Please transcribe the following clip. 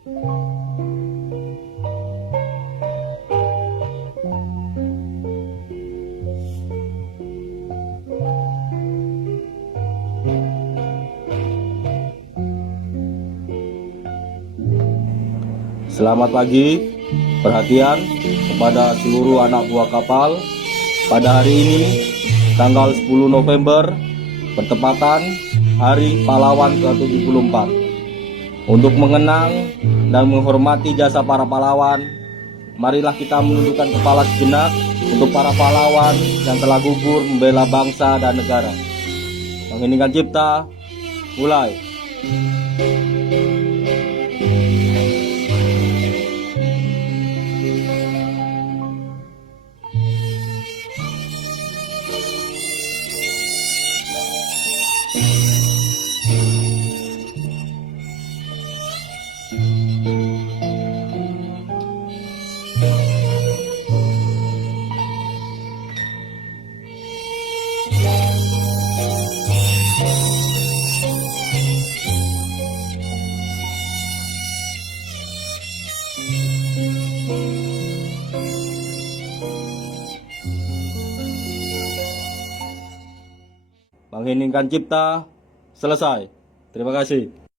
Selamat pagi, perhatian kepada seluruh anak buah kapal. Pada hari ini, tanggal 10 November, bertepatan Hari Pahlawan ke-74. Untuk mengenang dan menghormati jasa para pahlawan, marilah kita menundukkan kepala sejenak untuk para pahlawan yang telah gugur membela bangsa dan negara. Mengheningkan cipta, mulai. Mengheningkan cipta, selesai. Terima kasih.